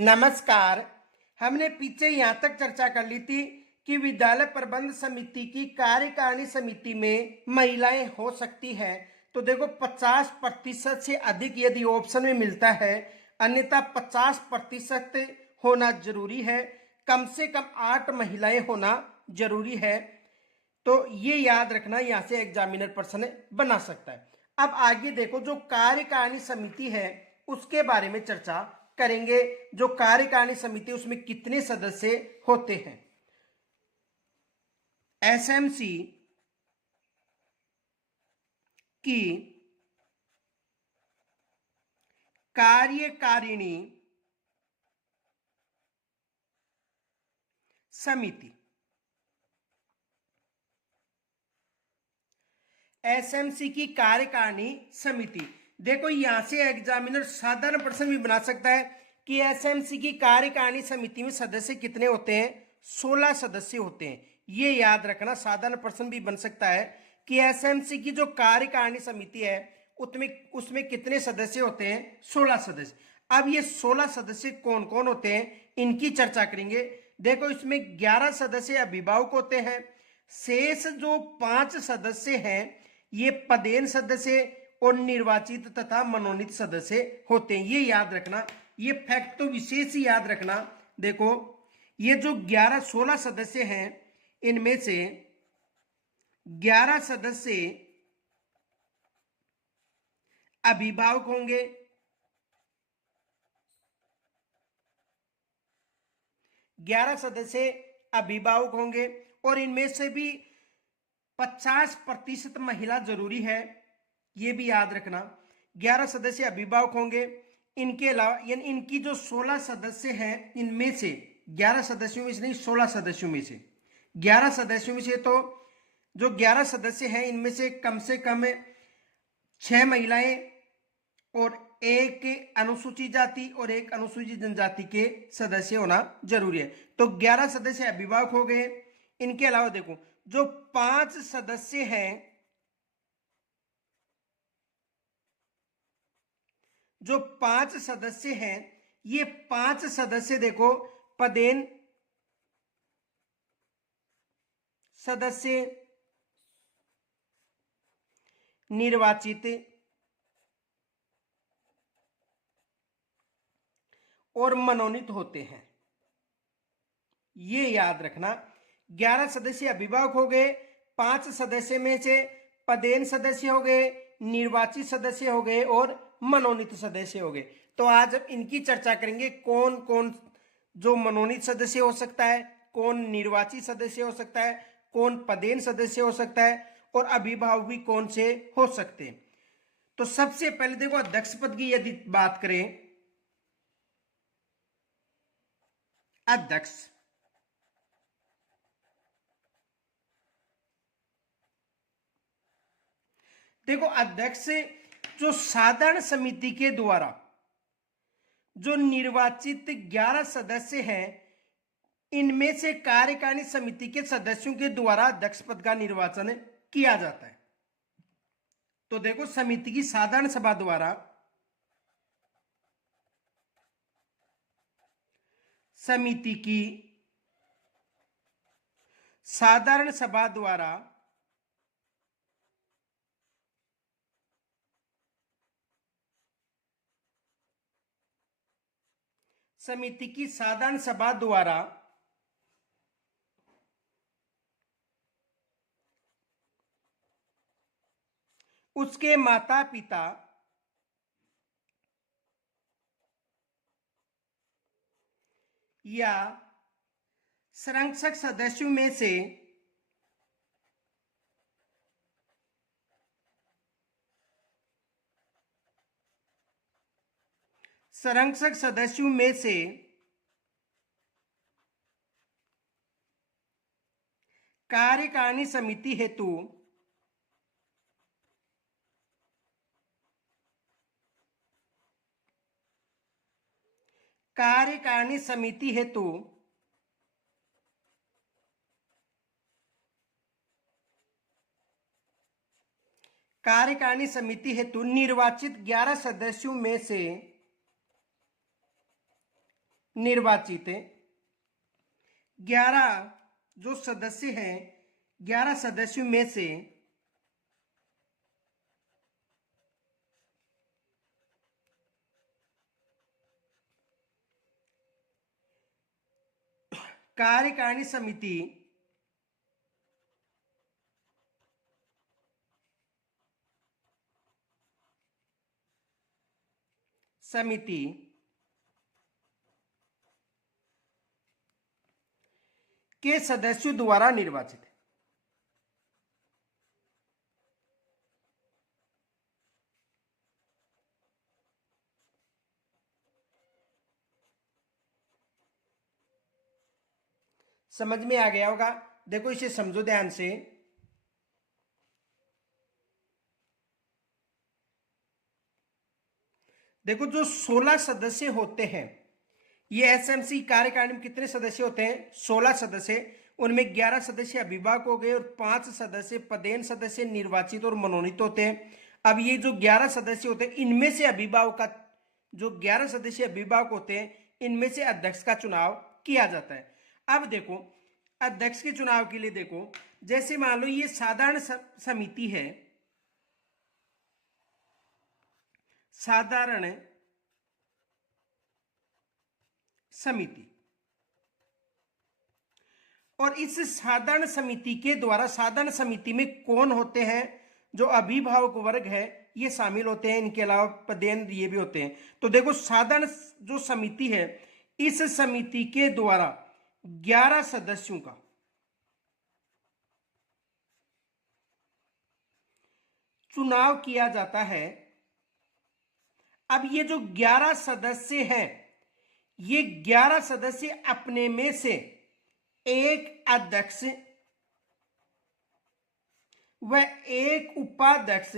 नमस्कार। हमने पीछे यहाँ तक चर्चा कर ली थी कि विद्यालय प्रबंध समिति की कार्यकारिणी समिति में महिलाएं हो सकती हैं। तो देखो 50% से अधिक यदि ऑप्शन में मिलता है, अन्यथा 50% होना जरूरी है। कम से कम 8 महिलाएं होना जरूरी है। तो ये याद रखना, यहाँ से एग्जामिनर प्रश्न बना सकता है। अब आगे देखो, जो कार्यकारिणी समिति है उसके बारे में चर्चा करेंगे। जो कार्यकारिणी समिति उसमें कितने सदस्य होते हैं। एसएमसी की कार्यकारिणी समिति, एसएमसी की कार्यकारिणी समिति, देखो यहां से एग्जामिनर साधारण प्रश्न भी बना सकता है कि एसएमसी की कार्यकारिणी समिति में सदस्य कितने होते हैं। 16 सदस्य होते हैं। ये याद रखना, साधारण प्रश्न भी बन सकता है कि एसएमसी की जो कार्यकारिणी समिति है उसमें कितने सदस्य होते हैं। 16 सदस्य। अब ये 16 सदस्य कौन कौन होते हैं, इनकी चर्चा करेंगे। देखो इसमें 11 सदस्य अभिभावक होते हैं। शेष जो 5 सदस्य हैं ये पदेन सदस्य और निर्वाचित तथा मनोनीत सदस्य होते हैं। ये याद रखना, ये फैक्ट तो विशेष ही याद रखना। देखो ये जो 16 सदस्य हैं, इनमें से 11 सदस्य अभिभावक होंगे, 11 सदस्य अभिभावक होंगे और इनमें से भी 50% महिला जरूरी है। ये भी याद रखना, 11 सदस्य अभिभावक होंगे। इनके अलावा यानी इनकी जो 16 सदस्य हैं, इनमें से 11 सदस्यों में से नहीं, 16 सदस्यों में से 11 सदस्यों में से, तो जो 11 सदस्य हैं इनमें से कम 6 महिलाएं और एक अनुसूचित जाति और एक अनुसूचित जनजाति के सदस्य होना जरूरी है। तो 11 सदस्य अभिभावक हो गए। इनके अलावा देखो जो 5 सदस्य हैं, जो 5 सदस्य हैं, ये 5 सदस्य देखो पदेन सदस्य, निर्वाचित और मनोनीत होते हैं। ये याद रखना, 11 सदस्य अभिभावक हो गए, 5 सदस्य में से पदेन सदस्य हो गए, निर्वाचित सदस्य हो गए और मनोनीत सदस्य हो गए। तो आज अब इनकी चर्चा करेंगे, कौन कौन जो मनोनीत सदस्य हो सकता है, कौन निर्वाचित सदस्य हो सकता है, कौन पदेन सदस्य हो सकता है और अभिभावक भी कौन से हो सकते हैं। तो सबसे पहले देखो अध्यक्ष पद की यदि बात करें, अध्यक्ष, देखो अध्यक्ष जो साधारण समिति के द्वारा जो निर्वाचित 11 सदस्य हैं, इनमें से कार्यकारिणी समिति के सदस्यों के द्वारा अध्यक्ष पद का निर्वाचन किया जाता है। तो देखो समिति की साधारण सभा द्वारा, समिति की साधारण सभा द्वारा समिति की साधारण सभा द्वारा उसके माता पिता या संरक्षक सदस्यों में से संरक्षक सदस्यों में से कार्यकारिणी समिति हेतु कार्यकारिणी समिति हेतु कार्यकारिणी समिति हेतु निर्वाचित 11 सदस्यों में से निर्वाचित 11 जो सदस्य हैं, 11 सदस्यों में से कार्यकारिणी समिति के सदस्यों द्वारा निर्वाचित है। समझ में आ गया होगा। देखो इसे समझो ध्यान से। देखो जो 16 सदस्य होते हैं, ये एसएमसी कार्यकारिणी में कितने सदस्य होते हैं? 16 सदस्य। उनमें 11 सदस्य अभिभावक हो गए और 5 सदस्य पदेन सदस्य निर्वाचित और मनोनीत होते हैं। अब ये जो 11 सदस्य होते हैं, इनमें से अभिभावक का, जो 11 सदस्य अभिभावक होते हैं, इनमें से अध्यक्ष का चुनाव किया जाता है। अब देखो अध्यक्ष के चुनाव के लिए देखो, जैसे मान लो ये साधारण समिति है, साधारण समिति, और इस साधारण समिति के द्वारा, साधारण समिति में कौन होते हैं? जो अभिभावक वर्ग है ये शामिल होते हैं, इनके अलावा पदेन ये भी होते हैं। तो देखो साधारण जो समिति है, इस समिति के द्वारा 11 सदस्यों का चुनाव किया जाता है। अब ये जो 11 सदस्य हैं, ये 11 सदस्य अपने में से एक अध्यक्ष व एक उपाध्यक्ष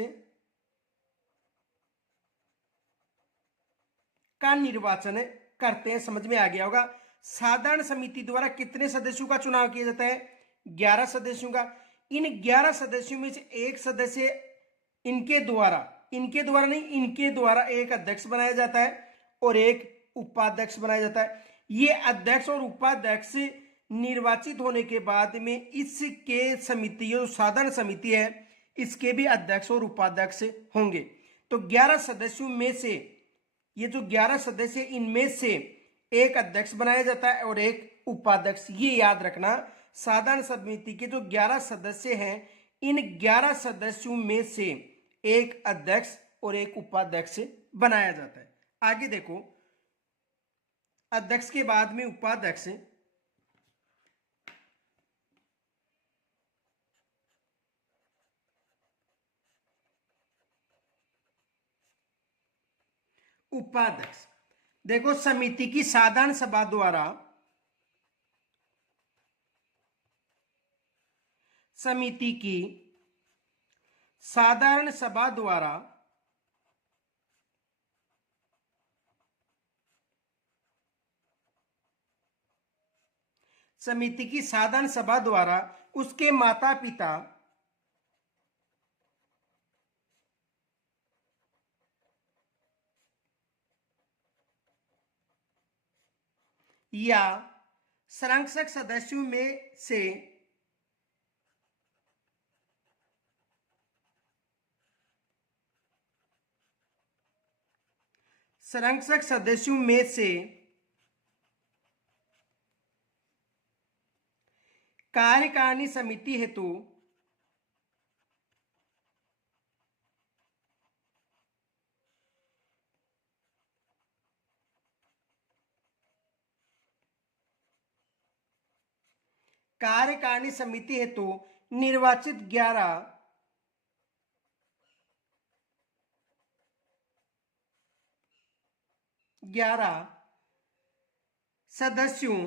का निर्वाचन करते हैं। समझ में आ गया होगा। साधारण समिति द्वारा कितने सदस्यों का चुनाव किया जाता है? 11 सदस्यों का। इन 11 सदस्यों में से एक सदस्य इनके द्वारा एक अध्यक्ष बनाया जाता है और एक उपाध्यक्ष बनाया जाता है। ये अध्यक्ष और उपाध्यक्ष निर्वाचित होने के बाद में इसके समिति, जो साधारण समिति है, इसके भी अध्यक्ष और उपाध्यक्ष होंगे। तो 11 सदस्यों में से, ये जो 11 सदस्य, इनमें से एक अध्यक्ष बनाया जाता है और एक उपाध्यक्ष। ये याद रखना, साधारण समिति के जो 11 सदस्य हैं, इन 11 सदस्यों में से एक अध्यक्ष और एक उपाध्यक्ष बनाया जाता है। आगे देखो, अध्यक्ष के बाद में उपाध्यक्ष। उपाध्यक्ष देखो समिति की साधारण सभा द्वारा, समिति की साधारण सभा द्वारा समिति की साधारण सभा द्वारा उसके माता पिता या संरक्षक सदस्यों में से संरक्षक सदस्यों में से कार्यकारिणी समिति हेतु कार्यकारिणी समिति हेतु निर्वाचित 11 सदस्यों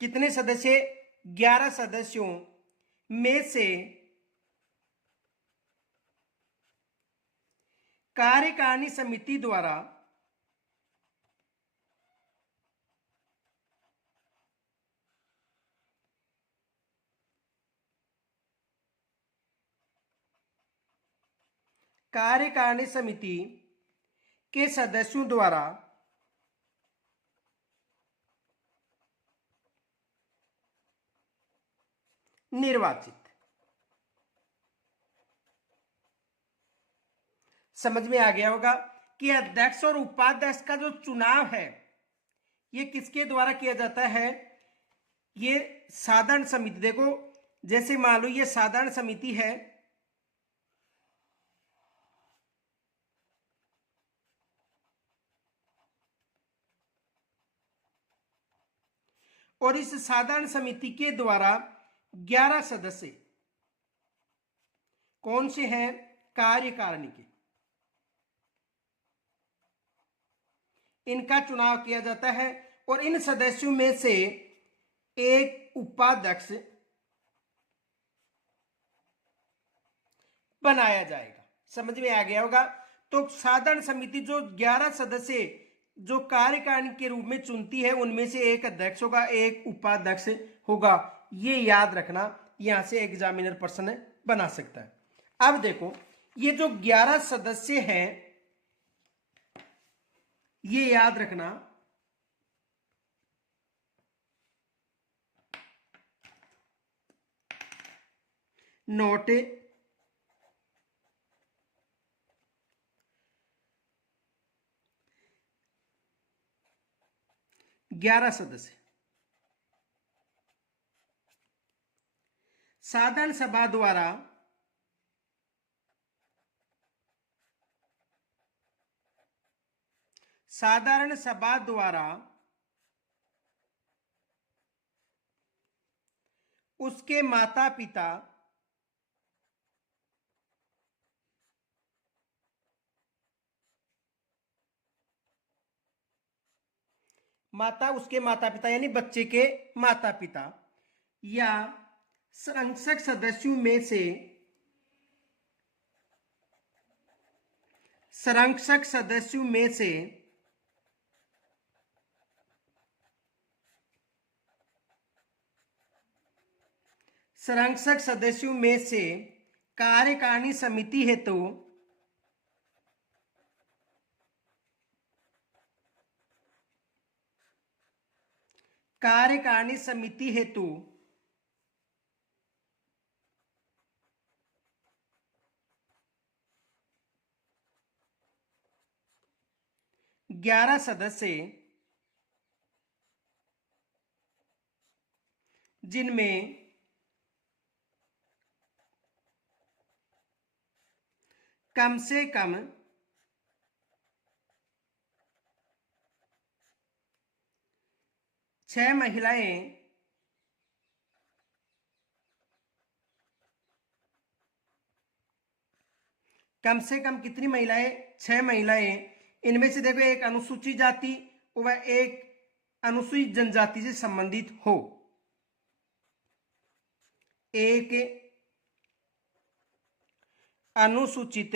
कितने सदस्य? 11 सदस्यों में से कार्यकारिणी समिति द्वारा कार्यकारिणी समिति के सदस्यों द्वारा निर्वाचित। समझ में आ गया होगा कि अध्यक्ष और उपाध्यक्ष का जो चुनाव है ये किसके द्वारा किया जाता है? ये साधारण समिति, देखो जैसे मान लो ये साधारण समिति है, और इस साधारण समिति के द्वारा 11 सदस्य कौन से हैं? कार्यकारिणी के। इनका चुनाव किया जाता है और इन सदस्यों में से एक उपाध्यक्ष बनाया जाएगा। समझ में आ गया होगा। तो साधारण समिति जो 11 सदस्य जो कार्यकारिणी के रूप में चुनती है उनमें से एक अध्यक्ष होगा, एक उपाध्यक्ष होगा। ये याद रखना, यहां से एग्जामिनर प्रश्न बना सकता है। अब देखो ये जो 11 सदस्य हैं ये याद रखना, नोट 11 सदस्य साधारण सभा द्वारा उसके माता पिता उसके माता पिता यानी बच्चे के माता पिता या संरक्षक सदस्यों में से कार्यकारिणी समिति हेतु ग्यारह सदस्य जिनमें कम से कम 6 महिलाएं कम से कम कितनी महिलाएं? 6 महिलाएं। इनमें से देखो एक अनुसूचित जाति व एक अनुसूचित जनजाति से संबंधित हो। एक अनुसूचित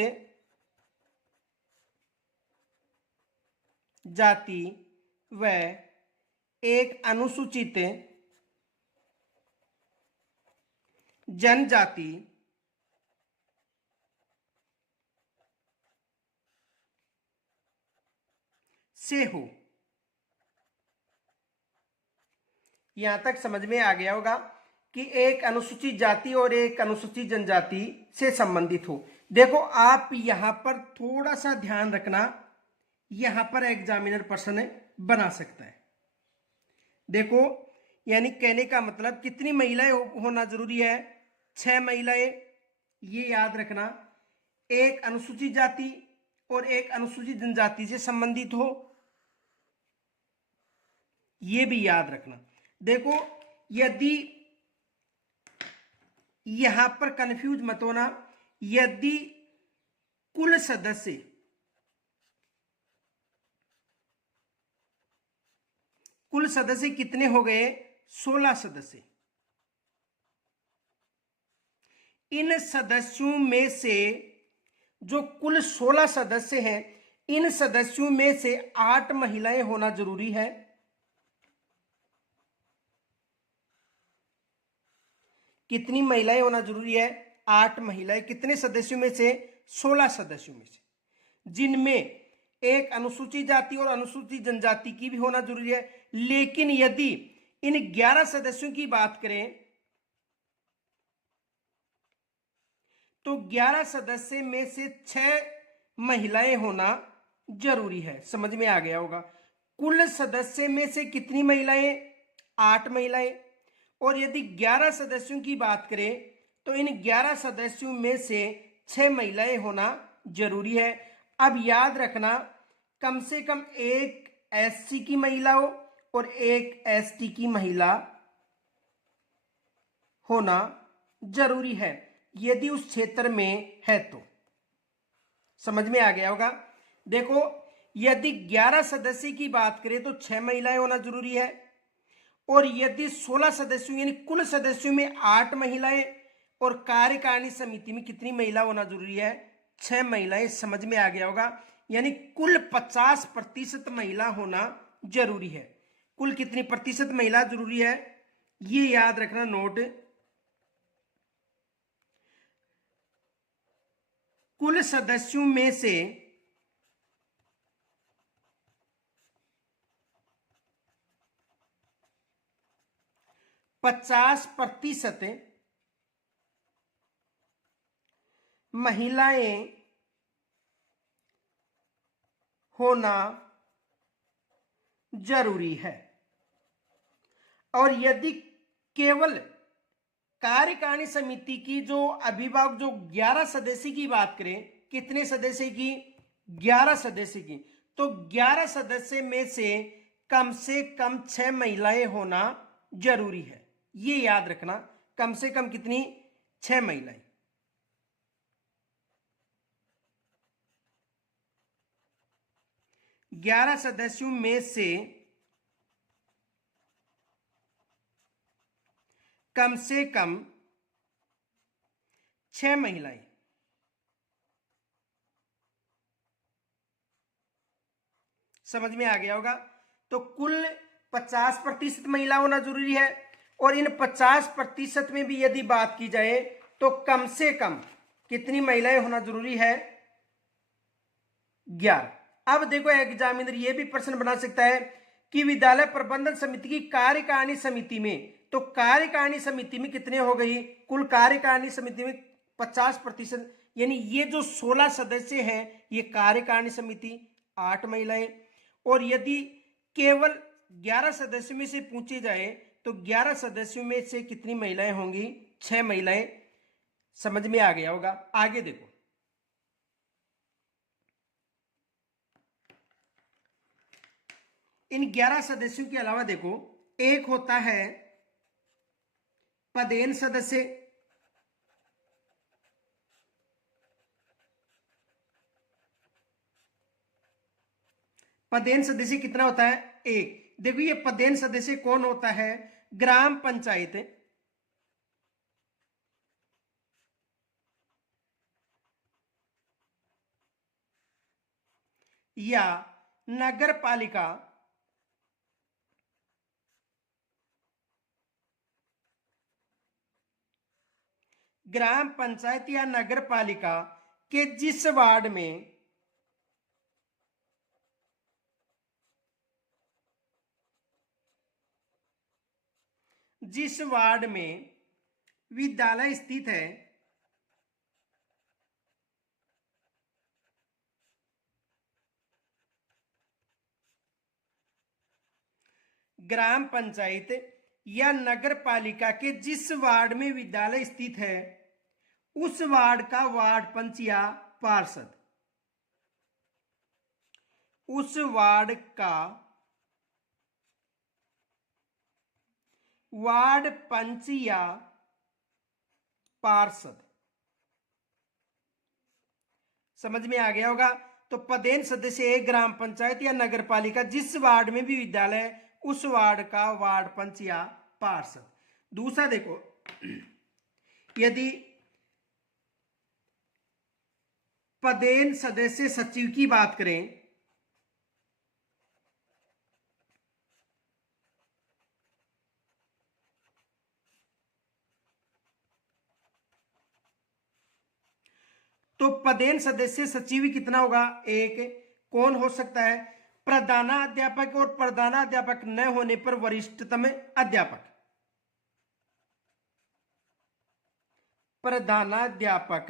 जाति व एक अनुसूचित जनजाति से हो। यहां तक समझ में आ गया होगा कि एक अनुसूचित जाति और एक अनुसूचित जनजाति से संबंधित हो। देखो आप यहां पर थोड़ा सा ध्यान रखना, यहां पर एग्जामिनर प्रश्न बना सकता है। देखो यानी कहने का मतलब कितनी महिलाएं होना जरूरी है? 6 महिलाएं, ये याद रखना। एक अनुसूचित जाति और एक अनुसूचित जनजाति से संबंधित हो, ये भी याद रखना। देखो यदि यहां पर कंफ्यूज मत होना, यदि कुल सदस्य कितने हो गए? 16 सदस्य। इन सदस्यों में से जो कुल 16 सदस्य हैं, इन सदस्यों में से 8 महिलाएं होना जरूरी है। कितनी महिलाएं होना जरूरी है? 8 महिलाएं। कितने सदस्यों में से? 16 सदस्यों में से, जिनमें एक अनुसूचित जाति और अनुसूचित जनजाति की भी होना जरूरी है। लेकिन यदि इन 11 सदस्यों की बात करें तो 11 सदस्य में से 6 महिलाएं होना जरूरी है। समझ में आ गया होगा। कुल सदस्य में से कितनी महिलाएं? 8 महिलाएं। और यदि 11 सदस्यों की बात करें तो इन 11 सदस्यों में से 6 महिलाएं होना जरूरी है। अब याद रखना, कम से कम एक एससी की महिला हो और एक एसटी की महिला होना जरूरी है यदि उस क्षेत्र में है तो। समझ में आ गया होगा। देखो, यदि 11 सदस्य की बात करें तो 6 महिलाएं होना जरूरी है, और यदि 16 सदस्यों यानी कुल सदस्यों में 8 महिलाएं, और कार्यकारिणी समिति में कितनी महिला होना जरूरी है? 6 महिलाएं। समझ में आ गया होगा। यानी कुल 50% महिला होना जरूरी है। कुल कितनी प्रतिशत महिला जरूरी है, ये याद रखना, नोट। कुल सदस्यों में से 50% महिलाएं होना जरूरी है। और यदि केवल कार्यकारिणी समिति की जो अभिभावक जो 11 सदस्य की बात करें, कितने सदस्य की? 11 सदस्य की। तो 11 सदस्य में से कम 6 महिलाएं होना जरूरी है। ये याद रखना, कम से कम कितनी? 6 महिलाएं। ग्यारह सदस्यों में से कम 6 महिलाएं। समझ में आ गया होगा। तो कुल 50% महिला होना जरूरी है, और इन 50% में भी यदि बात की जाए तो कम से कम कितनी महिलाएं होना जरूरी है? 11। अब देखो, एग्जामिनर ये भी प्रश्न बना सकता है कि विद्यालय प्रबंधन समिति की कार्यकारिणी समिति में, तो कार्यकारिणी समिति में कितने हो गई? कुल कार्यकारिणी समिति में 50%, यानी ये जो 16 सदस्य हैं ये कार्यकारिणी समिति, 8 महिलाएं। और यदि केवल 11 सदस्यों में से पूछे जाए तो 11 सदस्यों में से कितनी महिलाएं होंगी? 6 महिलाएं। समझ में आ गया होगा। आगे देखो, इन 11 सदस्यों के अलावा देखो, एक होता है पदेन सदस्य, पदेन सदस्य कितना होता है? एक। देखो, ये पदेन सदस्य कौन होता है? ग्राम पंचायत या नगर पालिका ग्राम पंचायत या नगर पालिका के जिस वार्ड में विद्यालय स्थित है, ग्राम पंचायत या नगर पालिका के जिस वार्ड में विद्यालय स्थित है उस वार्ड का वार्ड पंच या पार्षद, उस वार्ड का वार्ड पंच या पार्षद। समझ में आ गया होगा। तो पदेन सदस्य एक ग्राम पंचायत या नगर पालिका जिस वार्ड में भी विद्यालय है उस वार्ड का वार्ड पंच या पार्षद। दूसरा देखो, यदि पदेन सदस्य सचिव की बात करें तो पदेन सदस्य सचिव कितना होगा? एक। कौन हो सकता है? प्रधानाध्यापक और प्रधानाध्यापक न होने पर वरिष्ठतम अध्यापक। प्रधानाध्यापक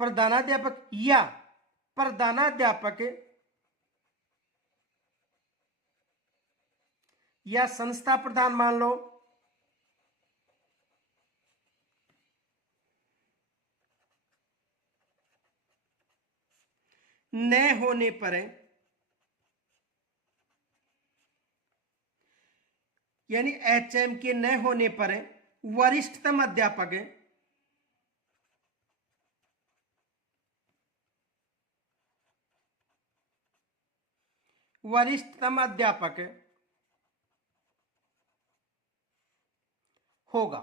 प्रधानाध्यापक या प्रधानाध्यापक या संस्था प्रधान मान लो, न होने पर, यानी एचएम के न होने पर वरिष्ठतम अध्यापक होगा।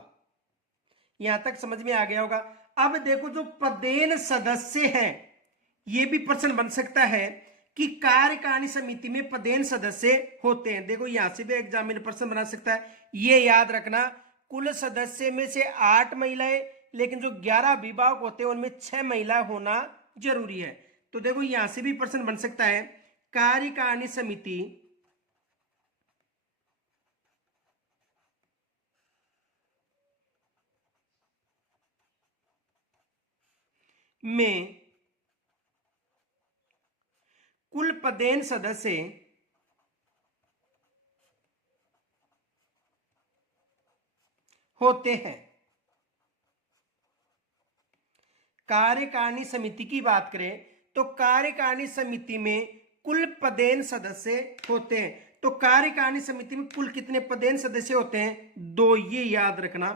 यहां तक समझ में आ गया होगा। अब देखो जो पदेन सदस्य हैं, ये भी प्रश्न बन सकता है कि कार्यकारिणी समिति में पदेन सदस्य होते हैं। देखो यहां से भी एग्जामिनर प्रश्न बना सकता है। ये याद रखना, कुल सदस्य में से 8 महिलाएं, लेकिन जो 11 अभिभावक होते हैं उनमें 6 महिला होना जरूरी है। तो देखो यहां से भी प्रश्न बन सकता है, कार्यकारिणी समिति में कुल पदेन सदस्य होते हैं। कार्यकारिणी समिति की बात करें तो कार्यकारिणी समिति में कुल पदेन सदस्य होते हैं। तो कार्यकारिणी समिति में कुल कितने पदेन सदस्य होते हैं? 2। ये याद रखना।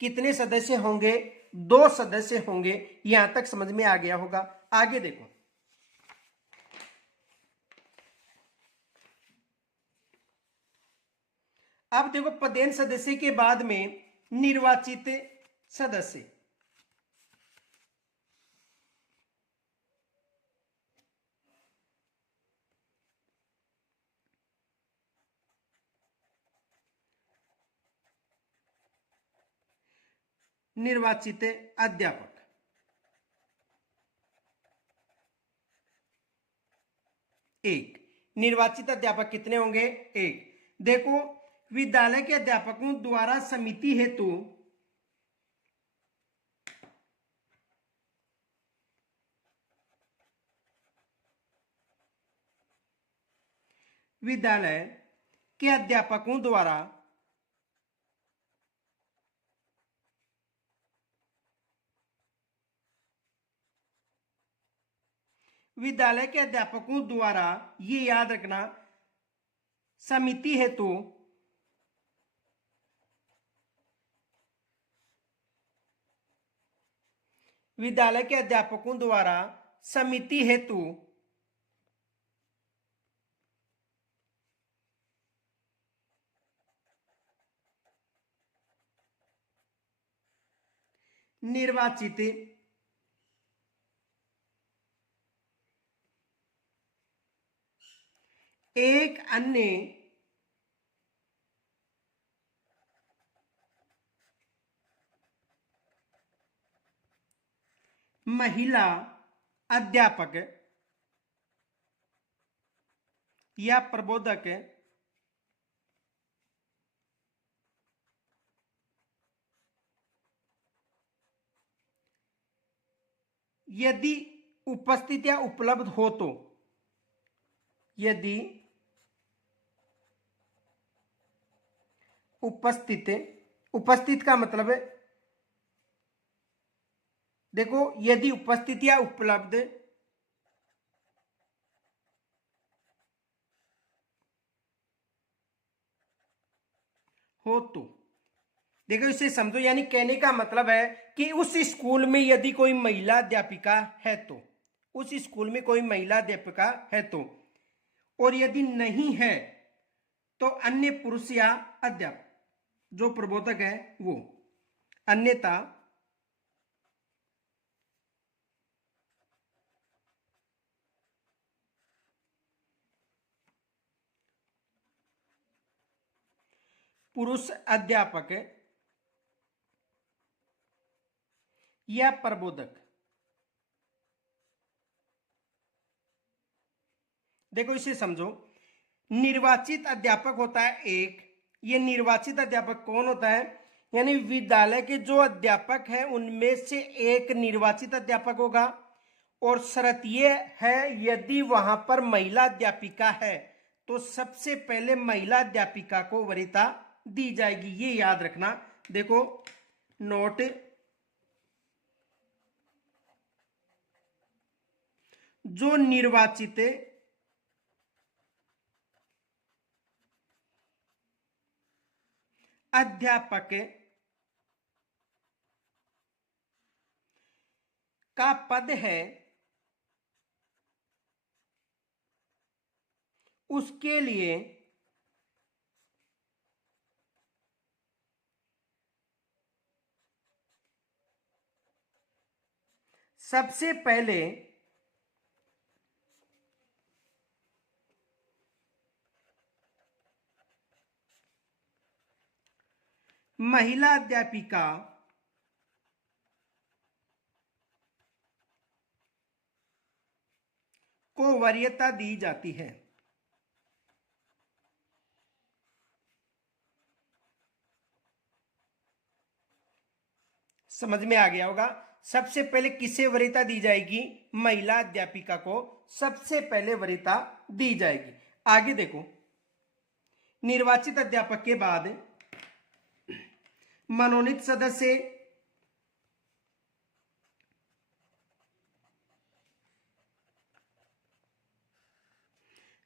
कितने सदस्य होंगे? 2 सदस्य होंगे। यहां तक समझ में आ गया होगा। आगे देखो, अब देखो पदेन सदस्य के बाद में निर्वाचित सदस्य। निर्वाचित अध्यापक, एक। निर्वाचित अध्यापक कितने होंगे? एक। देखो विद्यालय के अध्यापकों द्वारा समिति हेतु विद्यालय के अध्यापकों द्वारा विद्यालय के अध्यापकों द्वारा, ये याद रखना, समिति हेतु विद्यालय के अध्यापकों द्वारा समिति हेतु निर्वाचित एक अन्य महिला अध्यापक या प्रबोधक यदि उपस्थित या उपलब्ध हो तो, यदि उपस्थित, उपस्थित का मतलब है, देखो यदि उपस्थित या उपलब्ध हो तो, देखो इसे समझो, यानी कहने का मतलब है कि उस स्कूल में यदि कोई महिला अध्यापिका है तो, उस स्कूल में कोई महिला अध्यापिका है तो, और यदि नहीं है तो अन्य पुरुष या अध्यापक जो प्रबोधक है वो, अन्यथा पुरुष अध्यापक या प्रबोधक। देखो इसे समझो, निर्वाचित अध्यापक होता है एक। ये निर्वाचित अध्यापक कौन होता है? यानी विद्यालय के जो अध्यापक हैं उनमें से एक निर्वाचित अध्यापक होगा। और शर्त यह है, यदि वहां पर महिला अध्यापिका है तो सबसे पहले महिला अध्यापिका को वरीयता दी जाएगी, ये याद रखना। देखो नोट, जो निर्वाचित अध्यापक का पद है उसके लिए सबसे पहले महिला अध्यापिका को वरीयता दी जाती है। समझ में आ गया होगा। सबसे पहले किसे वरीयता दी जाएगी? महिला अध्यापिका को सबसे पहले वरीयता दी जाएगी। आगे देखो, निर्वाचित अध्यापक के बाद मनोनीत सदस्य,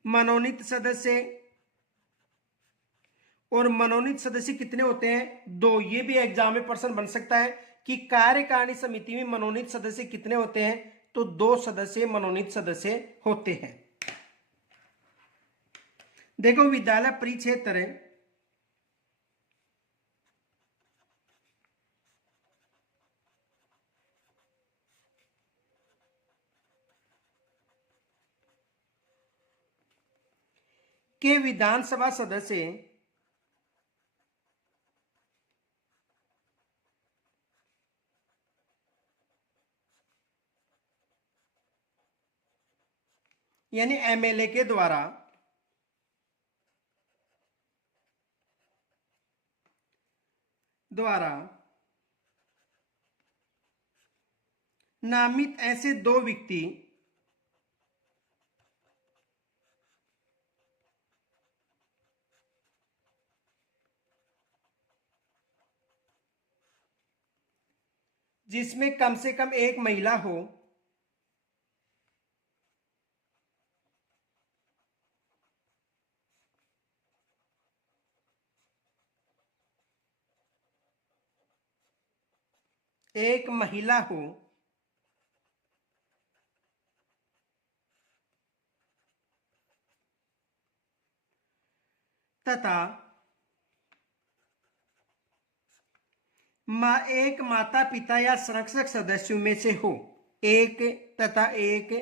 मनोनीत सदस्य और मनोनीत सदस्य कितने होते हैं? 2। ये भी एग्जाम में प्रश्न बन सकता है कि कार्यकारिणी समिति में मनोनीत सदस्य कितने होते हैं? तो 2 सदस्य मनोनीत सदस्य होते हैं। देखो विद्यालय परिक्षेत्र के विधानसभा सदस्य यानी एमएलए के द्वारा नामित ऐसे 2 व्यक्ति जिसमें कम से कम एक महिला हो, एक महिला हो तथा एक माता पिता या संरक्षक सदस्यों में से हो। एक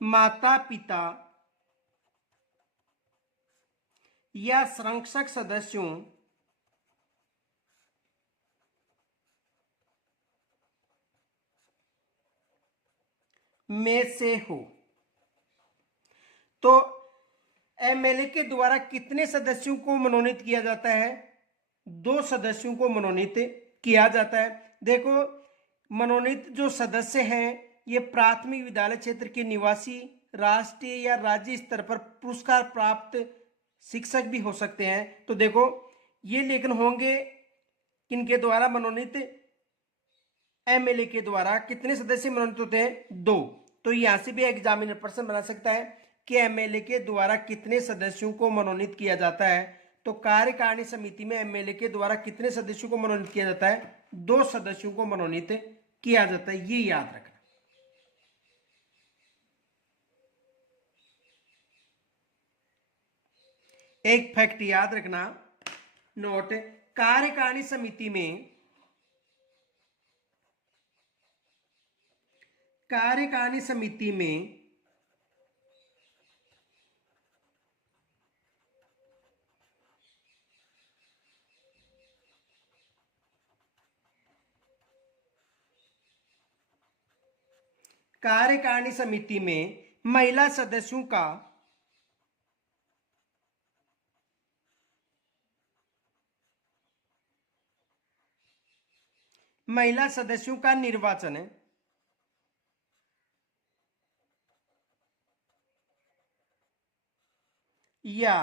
माता पिता या संरक्षक सदस्यों में से हो। तो एमएलए के द्वारा कितने सदस्यों को मनोनीत किया जाता है? 2 सदस्यों को मनोनीत किया जाता है। देखो मनोनीत जो सदस्य हैं ये प्राथमिक विद्यालय क्षेत्र के निवासी, राष्ट्रीय या राज्य स्तर पर पुरस्कार प्राप्त शिक्षक भी हो सकते हैं। तो देखो ये लेखन होंगे किनके द्वारा मनोनीत? एमएलए के द्वारा। कितने सदस्य मनोनीत होते हैं? 2। तो यहां से भी एग्जामिनर प्रश्न बना सकता है कि एमएलए के द्वारा कितने सदस्यों को मनोनीत किया जाता है। तो कार्यकारिणी समिति में एमएलए के द्वारा कितने सदस्यों को मनोनीत किया जाता है? 2 सदस्यों को मनोनीत किया जाता है, ये याद रखना। एक फैक्ट याद रखना, नोट, कार्यकारिणी समिति में कार्यकारिणी समिति में महिला सदस्यों का निर्वाचन या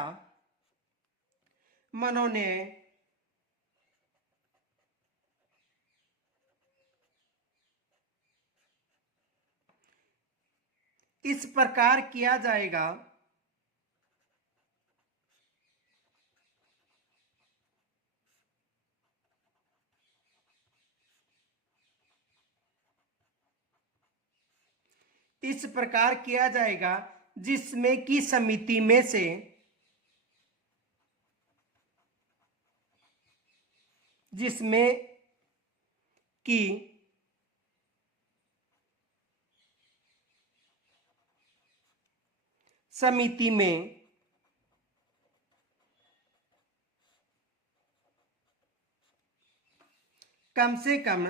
मनोनयन इस प्रकार किया जाएगा जिसमें कि समिति में से समिति में कम से कम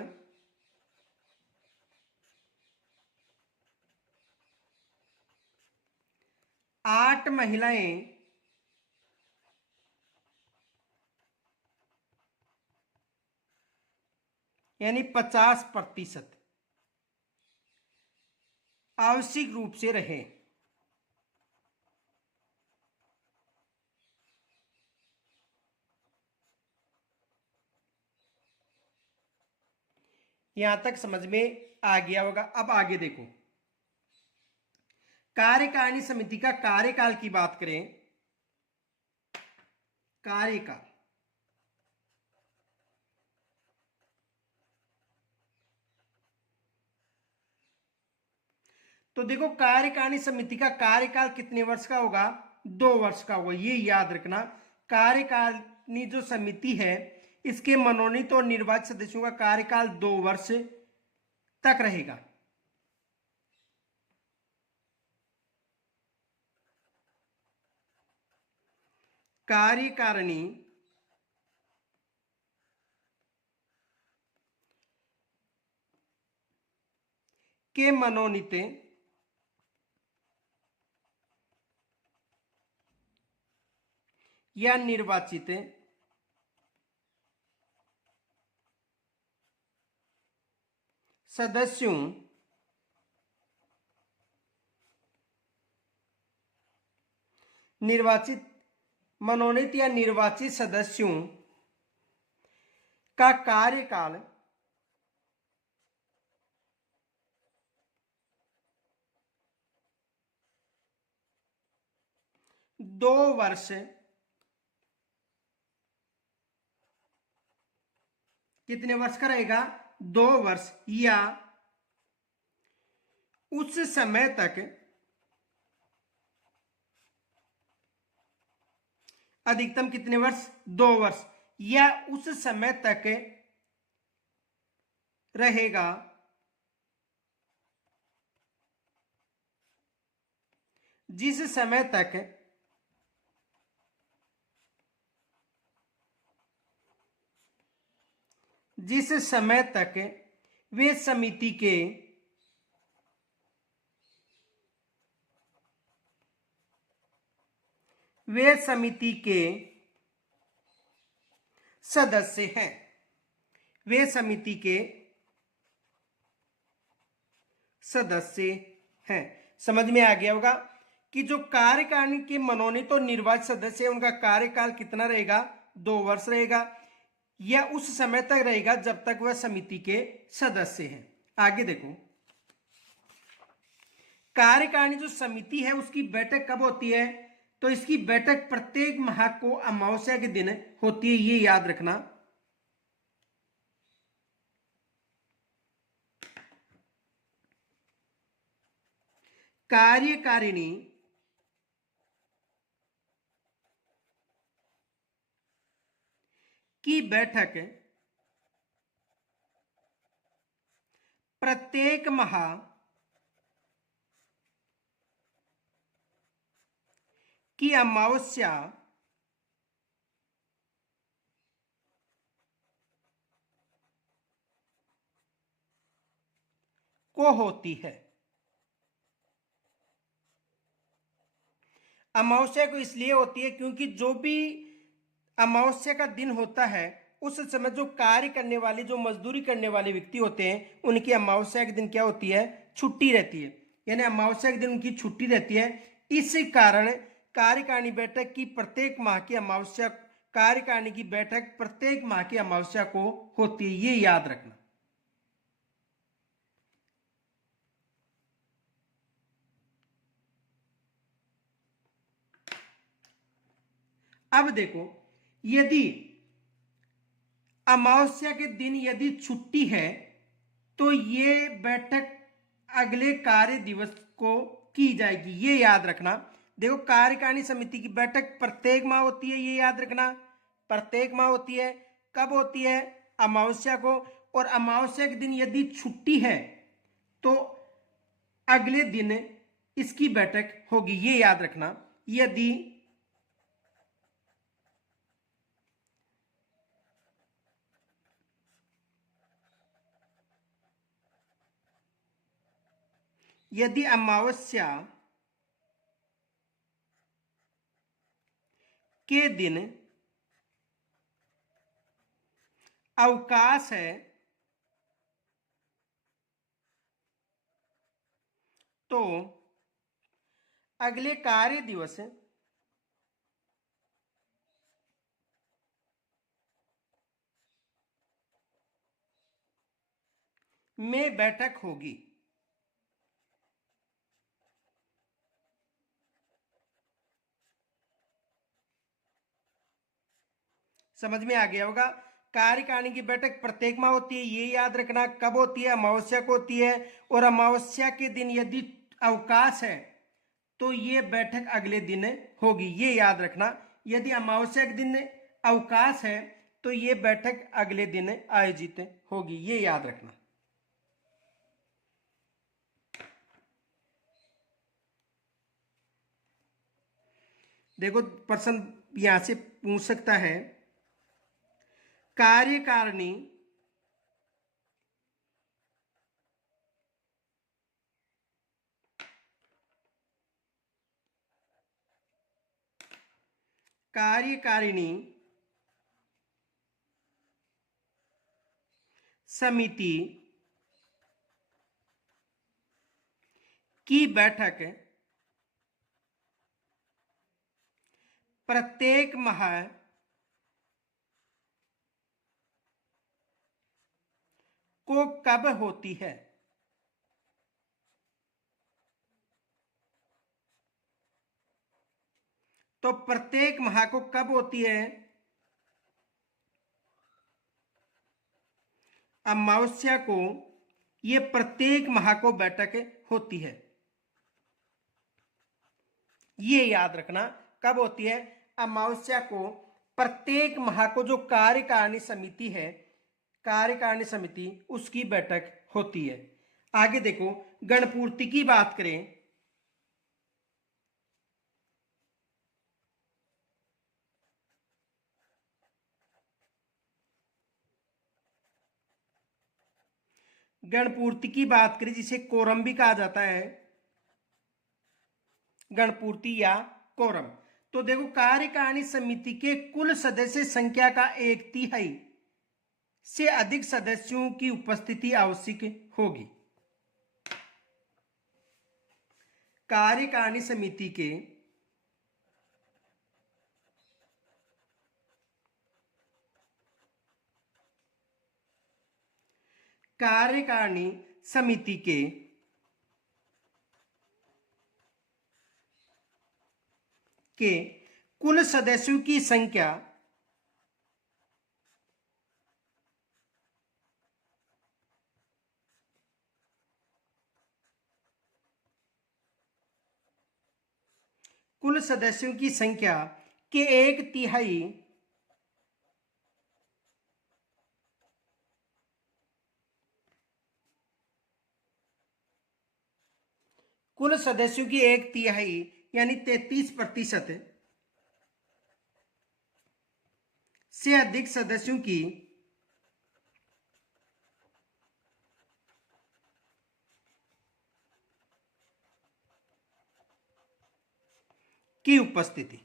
8 महिलाएं यानी 50% आवश्यक रूप से रहे। यहां तक समझ में आ गया होगा। अब आगे देखो, कार्यकारिणी समिति का कार्यकाल की बात करें। कार्यकाल तो देखो, कार्यकारिणी समिति का कार्यकाल कितने वर्ष का होगा? 2 वर्ष का होगा। ये याद रखना, कार्यकारिणी जो समिति है इसके मनोनीत और निर्वाचित सदस्यों का कार्यकाल 2 वर्ष तक रहेगा। कार्यकारिणी के मनोनीत या निर्वाचित सदस्यों मनोनीत या निर्वाचित सदस्यों का कार्यकाल 2 वर्ष कितने वर्ष का रहेगा? 2 वर्ष या उस समय तक अधिकतम कितने वर्ष? 2 वर्ष या उस समय तक रहेगा जिस समय तक वे समिति के सदस्य हैं। वे समिति के सदस्य हैं। समझ में आ गया होगा कि जो कार्यकारिणी के मनोनीत और निर्वाचित सदस्य हैं उनका कार्यकाल कितना रहेगा? 2 वर्ष रहेगा या उस समय तक रहेगा जब तक वह समिति के सदस्य हैं। आगे देखो, कार्यकारिणी जो समिति है उसकी बैठक कब होती है? तो इसकी बैठक प्रत्येक माह को अमावस्या के दिन होती है, ये याद रखना। कार्यकारिणी की बैठक प्रत्येक माह की अमावस्या को होती है। अमावस्या को इसलिए होती है क्योंकि जो भी अमावस्या का दिन होता है उस समय जो कार्य करने वाले, जो मजदूरी करने वाले व्यक्ति होते हैं, उनकी अमावस्या के दिन क्या होती है, छुट्टी रहती है। यानी अमावस्या के दिन उनकी छुट्टी रहती है। इस कारण कार्यकारिणी बैठक की प्रत्येक माह की अमावस्या, कार्यकारिणी की बैठक प्रत्येक माह की अमावस्या को होती है, ये याद रखना। अब देखो, यदि अमावस्या के दिन यदि छुट्टी है तो ये बैठक अगले कार्य दिवस को की जाएगी, ये याद रखना। देखो, कार्यकारिणी समिति की बैठक प्रत्येक माह होती है, ये याद रखना। प्रत्येक माह होती है। कब होती है? अमावस्या को। और अमावस्या के दिन यदि छुट्टी है तो अगले दिन इसकी बैठक होगी, ये याद रखना। यदि अमावस्या के दिन अवकाश है तो अगले कार्य दिवस में बैठक होगी। समझ में आ गया होगा। कार्यकारिणी की बैठक प्रत्येक माह होती है, ये याद रखना। कब होती है? अमावस्या को होती है। और अमावस्या के दिन यदि अवकाश है तो ये बैठक अगले दिन होगी, ये याद रखना। यदि अमावस्या के दिन अवकाश है तो ये बैठक अगले दिन आयोजित होगी, ये याद रखना। देखो, प्रश्न यहां से पूछ सकता है, कार्यकारिणी कार्यकारिणी समिति की बैठक प्रत्येक माह को कब होती है? तो प्रत्येक माह को कब होती है? अमावस्या को। ये प्रत्येक माह को बैठक होती है, ये याद रखना। कब होती है? अमावस्या को। प्रत्येक माह को जो कार्यकारिणी समिति है, कार्यकारिणी समिति, उसकी बैठक होती है। आगे देखो, गणपूर्ति की बात करें। गणपूर्ति की बात करें, जिसे कोरम भी कहा जाता है, गणपूर्ति या कोरम। तो देखो, कार्यकारिणी समिति के कुल सदस्य संख्या का 1/3 से अधिक सदस्यों की उपस्थिति आवश्यक होगी। कार्यकारिणी समिति के कार्यकारिणी समिति के कुल सदस्यों की संख्या कुल सदस्यों की संख्या के 1/3 कुल सदस्यों की 1/3 यानी 33% से अधिक सदस्यों की की उपस्थिति।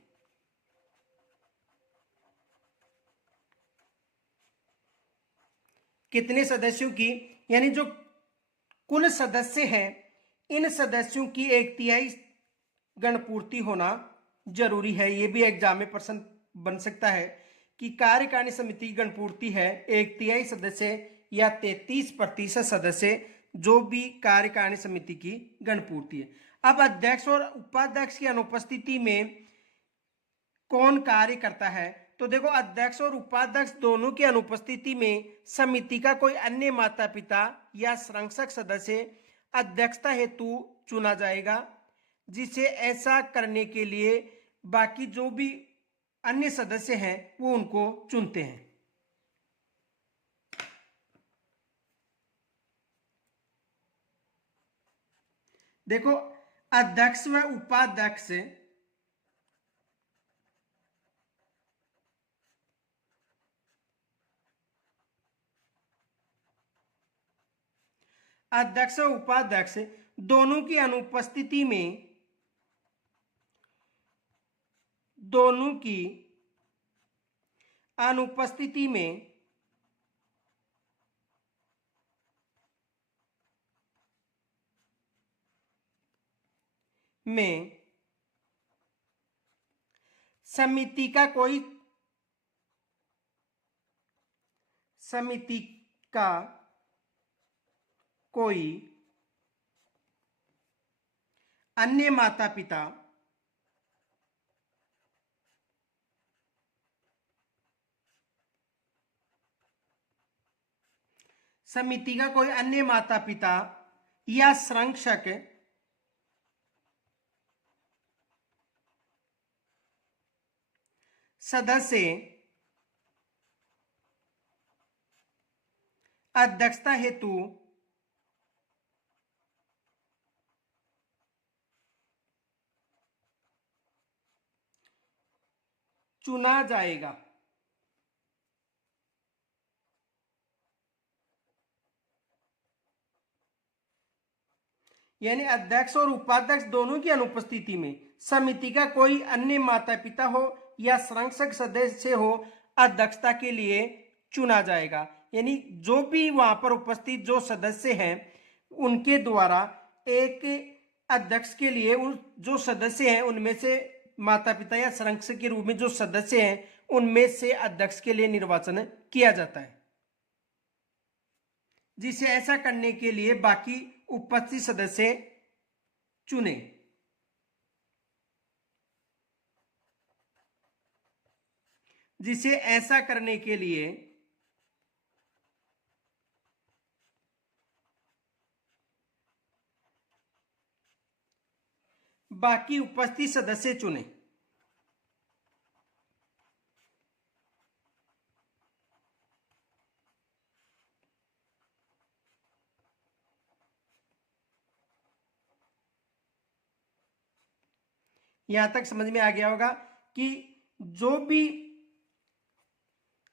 कितने सदस्यों की, यानी जो कुल सदस्य हैं इन सदस्यों की 1/3 गणपूर्ति होना जरूरी है। ये भी एग्जाम में प्रश्न बन सकता है कि कार्यकारिणी समिति की गणपूर्ति है 1/3 सदस्य या 33% सदस्य, जो भी कार्यकारिणी समिति की गणपूर्ति है। अब अध्यक्ष और उपाध्यक्ष की अनुपस्थिति में कौन कार्य करता है, तो देखो अध्यक्ष और उपाध्यक्ष दोनों की अनुपस्थिति में समिति का कोई अन्य माता पिता या संरक्षक सदस्य अध्यक्षता हेतु चुना जाएगा, जिसे ऐसा करने के लिए बाकी जो भी अन्य सदस्य हैं वो उनको चुनते हैं। देखो अध्यक्ष व उपाध्यक्ष अध्यक्ष और उपाध्यक्ष दोनों की अनुपस्थिति में दोनों की अनुपस्थिति में समिति का कोई अन्य माता पिता समिति का कोई अन्य माता पिता या संरक्षक सदस्य अध्यक्षता हेतु चुना जाएगा। यानी अध्यक्ष और उपाध्यक्ष दोनों की अनुपस्थिति में समिति का कोई अन्य माता पिता हो या संरक्षक सदस्य हो अध्यक्षता के लिए चुना जाएगा। यानी जो भी वहां पर उपस्थित जो सदस्य हैं उनके द्वारा एक अध्यक्ष के लिए उन जो सदस्य हैं उनमें से माता पिता या संरक्षक के रूप में जो सदस्य हैं उनमें से अध्यक्ष के लिए निर्वाचन किया जाता है, जिसे ऐसा करने के लिए बाकी उपस्थित सदस्य चुने। जिसे ऐसा करने के लिए बाकी उपस्थित सदस्य चुने। यहां तक समझ में आ गया होगा कि जो भी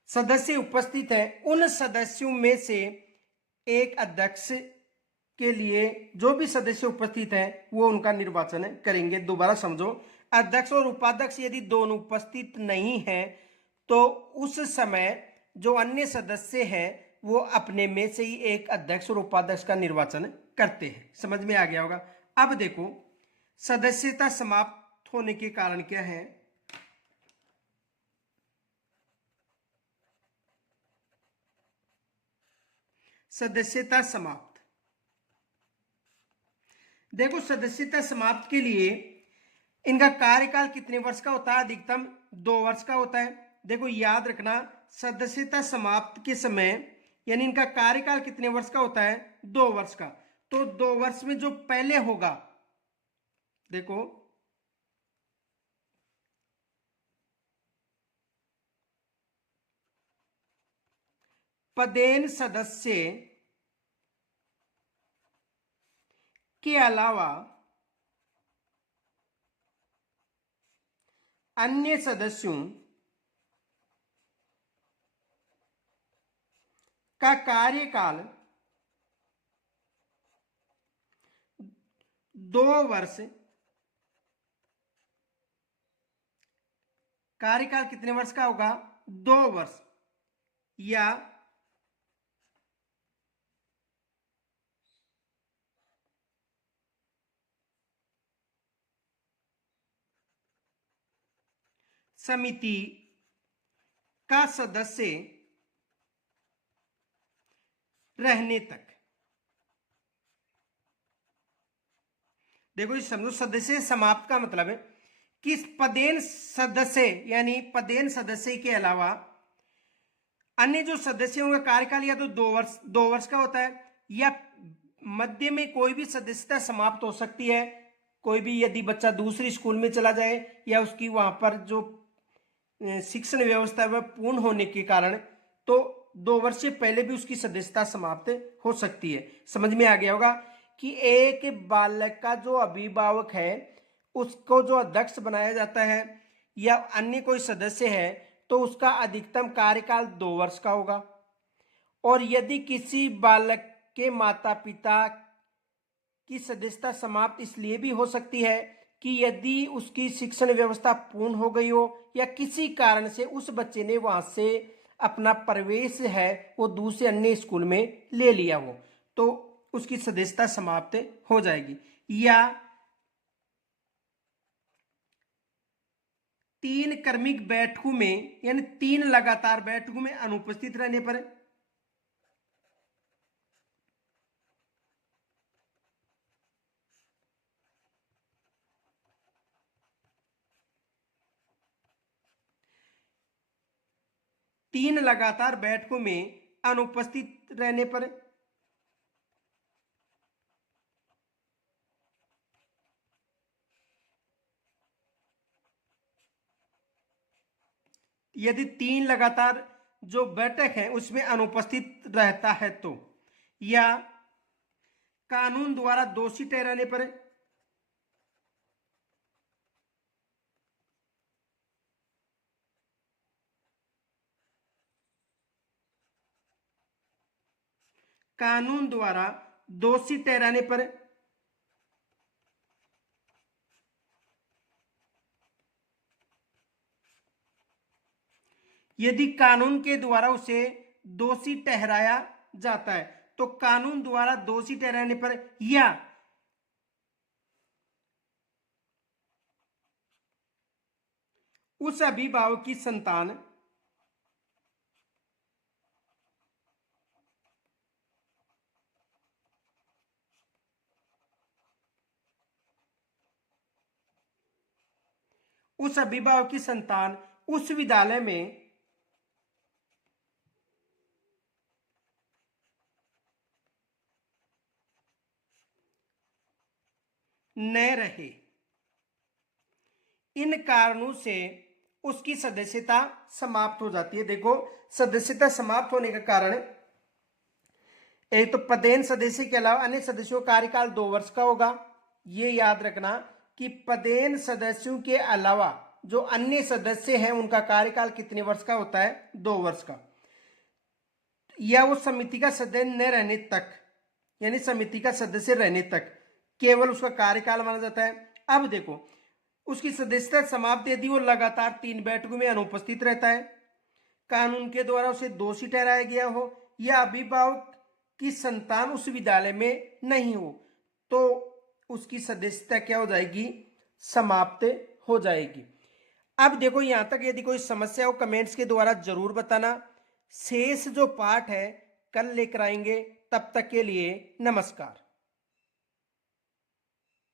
सदस्य उपस्थित है उन सदस्यों में से एक अध्यक्ष के लिए जो भी सदस्य उपस्थित है वो उनका निर्वाचन करेंगे। दोबारा समझो, अध्यक्ष और उपाध्यक्ष यदि दोनों उपस्थित नहीं है तो उस समय जो अन्य सदस्य हैं वो अपने में से ही एक अध्यक्ष और उपाध्यक्ष का निर्वाचन करते हैं। समझ में आ गया होगा। अब देखो सदस्यता समाप्त होने के कारण क्या है। सदस्यता समाप्त, देखो सदस्यता समाप्त के लिए इनका कार्यकाल कितने वर्ष का होता है? अधिकतम 2 वर्ष का होता है। देखो याद रखना, सदस्यता समाप्त के समय यानी इनका कार्यकाल कितने वर्ष का होता है? 2 वर्ष का। तो 2 वर्ष में जो पहले होगा, देखो पदेन सदस्य के अलावा अन्य सदस्यों का कार्यकाल 2 वर्ष कार्यकाल कितने वर्ष का होगा? 2 वर्ष। या समिति का सदस्य रहने तक। देखो, समझो सदस्य समाप्त का मतलब है कि पदेन सदस्य यानी पदेन सदस्य के अलावा अन्य जो सदस्य होंगे कार्यकाल या तो 2 वर्ष का होता है, या मध्य में कोई भी सदस्यता समाप्त हो सकती है। कोई भी यदि बच्चा दूसरी स्कूल में चला जाए या उसकी वहां पर जो शिक्षण व्यवस्था वह पूर्ण होने के कारण, तो 2 वर्ष से पहले भी उसकी सदस्यता समाप्त हो सकती है। समझ में आ गया होगा कि एक बालक का जो अभिभावक है उसको जो अध्यक्ष बनाया जाता है या अन्य कोई सदस्य है तो उसका अधिकतम कार्यकाल 2 वर्ष का होगा। और यदि किसी बालक के माता पिता की सदस्यता समाप्त इसलिए भी हो सकती है कि यदि उसकी शिक्षण व्यवस्था पूर्ण हो गई हो या किसी कारण से उस बच्चे ने वहां से अपना प्रवेश है वो दूसरे अन्य स्कूल में ले लिया हो, तो उसकी सदस्यता समाप्त हो जाएगी। या 3 क्रमिक बैठकों में यानी 3 लगातार बैठकों में अनुपस्थित रहने पर, तीन लगातार बैठकों में अनुपस्थित रहने पर, यदि 3 लगातार जो बैठक है उसमें अनुपस्थित रहता है तो, या कानून द्वारा दोषी ठहराने पर, कानून द्वारा दोषी ठहराने पर, यदि कानून के द्वारा उसे दोषी ठहराया जाता है तो कानून द्वारा दोषी ठहराने पर, या उस अभिभावक की संतान उस विद्यालय में न रहे। इन कारणों से उसकी सदस्यता समाप्त हो जाती है। देखो, सदस्यता समाप्त होने का कारण, एक तो पदेन सदस्य के अलावा अन्य सदस्यों का कार्यकाल 2 वर्ष का होगा। ये याद रखना कि पदेन सदस्यों के अलावा जो अन्य सदस्य हैं उनका कार्यकाल कितने वर्ष का होता है? 2 वर्ष का। या वो समिति का सदस्य न रहने तक, यानी समिति का सदस्य रहने तक केवल उसका कार्यकाल माना जाता है। अब देखो, उसकी सदस्यता समाप्त यदि वो लगातार 3 बैठकों में अनुपस्थित रहता है, कानून के द्वारा उसे दोषी ठहराया गया हो, या अभिभावक की संतान उस विद्यालय में नहीं हो, तो उसकी सदस्यता क्या हो जाएगी? समाप्त हो जाएगी। अब देखो, यहां तक यदि कोई समस्या हो कमेंट्स के द्वारा जरूर बताना। शेष जो पाठ है कल लेकर आएंगे। तब तक के लिए नमस्कार।